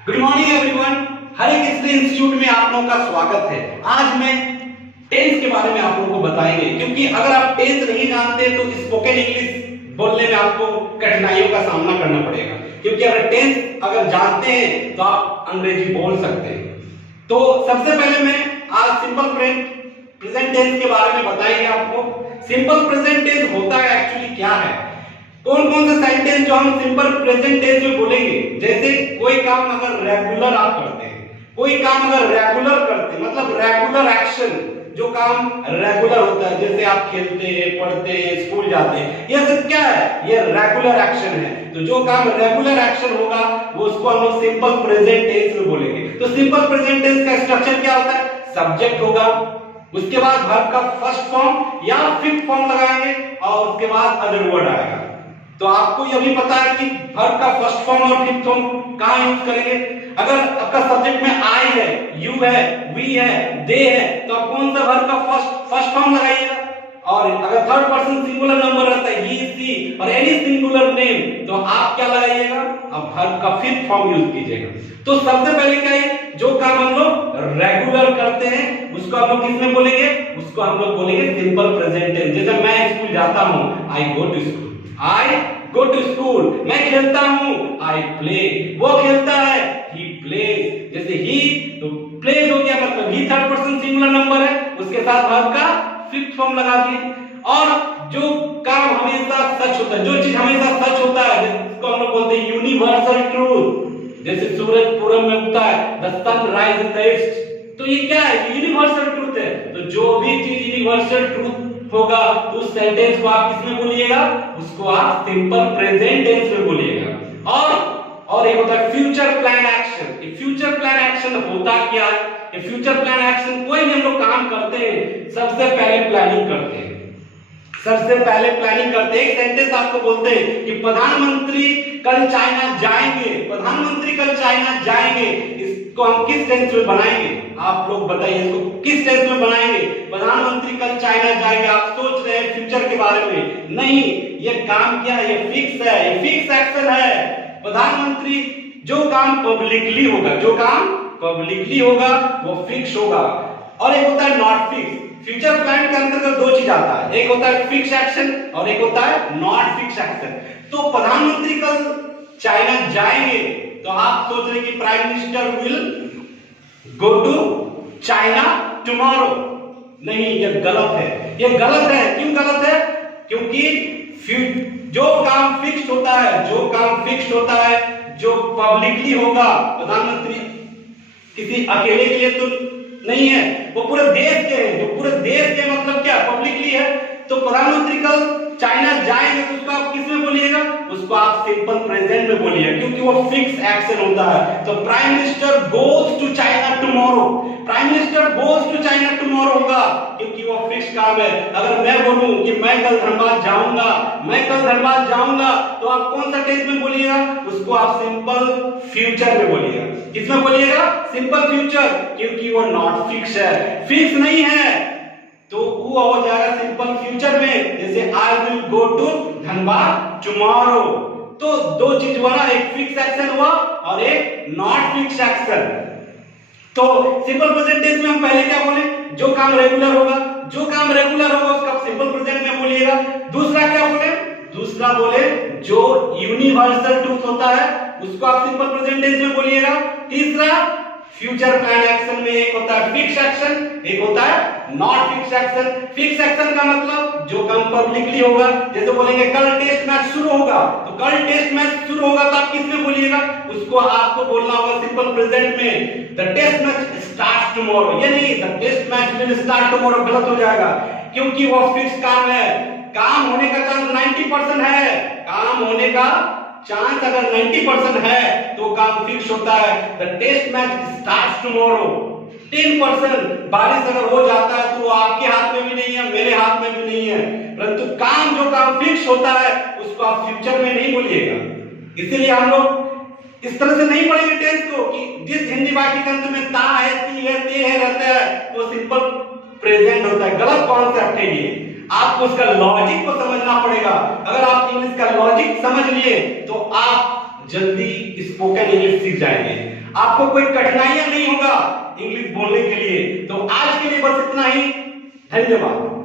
Good morning everyone. Hare Krishna institute में आप लोगों का स्वागत है। आज मैं टेंस के बारे में आप लोगों को बताएंगे, क्योंकि अगर आप टेंस नहीं जानते तो स्पोकन इंग्लिश बोलने में आपको कठिनाइयों का सामना करना पड़ेगा, क्योंकि अगर टेंस अगर जानते हैं तो आप अंग्रेजी बोल सकते हैं। तो सबसे पहले मैं आज सिंपल प्रेजेंट टेंस के बारे में बताएंगे आपको। सिंपल प्रेजेंट टेंस होता है एक्चुअली क्या है, कौन कौन से सेंटेंस जो हम सिंपल प्रेजेंट टेंस में बोलेंगे। जैसे कोई काम अगर रेगुलर आप करते हैं, कोई काम अगर रेगुलर करते हैं मतलब रेगुलर एक्शन, जो काम रेगुलर होता है, जैसे आप खेलते हैं, पढ़ते हैं, स्कूल जाते हैं, ये सब क्या है, ये रेगुलर एक्शन है। तो जो काम रेगुलर एक्शन होगा वो उसको हम लोग सिंपल प्रेजेंट टेंस में बोलेंगे। तो सिंपल प्रेजेंट टेंस का स्ट्रक्चर क्या होता है, सब्जेक्ट होगा, उसके बाद वर्ब का फर्स्ट फॉर्म या फिफ्थ फॉर्म लगाएंगे और उसके बाद अदर वर्ड आएगा। तो आपको यह भी पता है कि वर्ब का फर्स्ट फॉर्म और फिफ्थ फॉर्म कहां यूज करेंगे। अगर आपका सब्जेक्ट में आई है, यू है, वी है, दे है, तो आप कौन सा वर्ब का फर्स्ट फॉर्म लगाइएगा। और अगर थर्ड पर्सन सिंगुलर नंबर रहता है, ही, सी और एनी सिंगुलर नेम, तो आप क्या लगाइएगा, आप वर्ब का फिफ्थ फॉर्म यूज कीजिएगा। तो सबसे पहले क्या है, जो काम हम लोग रेगुलर करते हैं उसको हम लोग किसमें बोलेंगे, उसको हम लोग बोलेंगे सिंपल प्रेजेंट टेंस। जैसे मैं स्कूल जाता हूं, I go to school, I go to school। मैं खेलता हूँ, I play। वो खेलता है, he plays। जैसे he तो plays हो गया, मतलब he third person singular number है, उसके साथ वर्ब का फिफ्थ फॉर्म लगा दिए। और जो काम हमेशा सच होता है, जो चीज हमेशा सच होता है, जिसको हम लोग बोलते हैं यूनिवर्सल ट्रूथ। जैसे सूरज पूरब में उगता है, the sun rises in the east, तो ये क्या है, यूनिवर्सल ट्रूथ है। तो जो भी चीज यूनिवर्सल ट्रूथ होगा उस सेंटेंस को आप किसमें बोलिएगा, उसको आप सिंपल प्रेजेंट टेंस में बोलिएगा। और एक होता है फ्यूचर प्लान एक्शन। ये फ्यूचर प्लान एक्शन होता क्या है, ये फ्यूचर प्लान एक्शन कोई भी हम लोग काम करते हैं सबसे पहले प्लानिंग करते हैं, सबसे पहले प्लानिंग करते हैं। एक सेंटेंस आपको बोलते हैं कि प्रधानमंत्री कल चाइना जाएंगे, प्रधानमंत्री कल चाइना जाएंगे, इसको हम किस टेंस में बनाएंगे, आप लोग बताइए इसको किस टेंस में बनाएंगे। प्रधानमंत्री कल चाइना जाएंगे, आप सोच रहे हैं फ्यूचर के बारे में, नहीं, ये काम क्या है, ये फिक्स है, ये फिक्स एक्शन है। प्रधानमंत्री जो काम पब्लिकली होगा, जो काम पब्लिकली होगा वो फिक्स होगा। और एक होता है नॉट फिक्स। फ्यूचर प्लान के अंतर्गत दो चीज आता है, एक होता है फिक्स एक्शन और एक होता है नॉट फिक्स एक्शन। तो प्रधानमंत्री कल चाइना जाएंगे, तो आप सोच रहे कि prime minister will go to China tomorrow, नहीं, ये गलत है, ये गलत है। क्यों गलत है, क्योंकि जो काम फिक्स होता है, जो काम फिक्स होता है, जो पब्लिकली होगा, प्रधानमंत्री किसी अकेले के लिए तो नहीं है, वो पूरे देश के हैं। जो पूरे देश के मतलब क्या, पब्लिकली है। तो प्रधानमंत्री कल चाइना जाएंगे, तो उसको आप किसमें बोलिएगा, उसको आप सिंपल प्रेजेंट में बोलिए, क्योंकि वो फिक्स एक्शन होता है। तो prime minister goes to China tomorrow, prime minister goes to China tomorrow होगा, क्योंकि वो फिक्स काम है। अगर मैं बोलूं कि मैं कल धनबाद जाऊंगा, मैं कल धनबाद जाऊंगा, तो आप कौन सा टेंस में बोलिएगा, उसको आप सिंपल फ्यूचर में बोलिएगा। किसमें बोलिएगा, सिंपल फ्यूचर, क्योंकि वो नॉट फिक्स है, फिक्स नहीं है, तो वो हो जाएगा सिंपल फ्यूचर में। जैसे I will go to Dhanbad tomorrow, तो दो चीज हुआ ना, एक फिक्स एक्शन हुआ और एक नॉट फिक्स एक्शन। तो सिंपल प्रेजेंट टेंस में हम पहले क्या बोले, जो काम रेगुलर होगा, जो काम रेगुलर होगा उसका सिंपल प्रेजेंट में बोलिएगा। दूसरा क्या बोले, दूसरा बोले जो यूनिवर्सल ट्रूथ होता है उसको आप सिंपल प्रेजेंट टेंस में बोलिएगा। तीसरा फ्यूचर प्लान एक्शन में एक होता है फिक्स एक्शन, एक होता है not fix action. Fix action का मतलब जो काम पब्लिकली होगा, जैसे बोलेंगे कल टेस्ट मैच शुरू होगा, तो कल टेस्ट मैच शुरू होगा तो आप किसमें बोलिएगा, उसको आपको बोलना होगा सिंपल प्रेजेंट में। The test match starts tomorrow, ये नहीं the test match will start tomorrow, गलत हो जाएगा, क्योंकि वो फिक्स काम है। काम होने का चांस 90% है, काम होने का चांस अगर 90% है तो काम फिक्स होता है। The test match starts tomorrow. 10% बारिश अगर हो जाता है तो आपके हाथ में भी नहीं है, मेरे हाथ में भी नहीं है, परंतु काम जो काम फिक्स होता है उसको आप फ्यूचर में नहीं बोलिएगा। इसीलिए हम लोग इस तरह से नहीं पढ़ेंगे टेंस को कि जिस हिंदी वाक्य के अंत में ता है, ती है, ते है रहता है वो सिंपल प्रेजेंट होता है। गलत कॉन्सेप्ट है ये, आपको उसका लॉजिक को समझना पड़ेगा। अगर आप इंग्लिश का लॉजिक समझ लिए तो आप जल्दी स्पोकन इंग्लिश सीख जाएंगे, आपको कोई कठिनाइयां नहीं होगा इंग्लिश बोलने के लिए। तो आज के लिए बस इतना ही, धन्यवाद।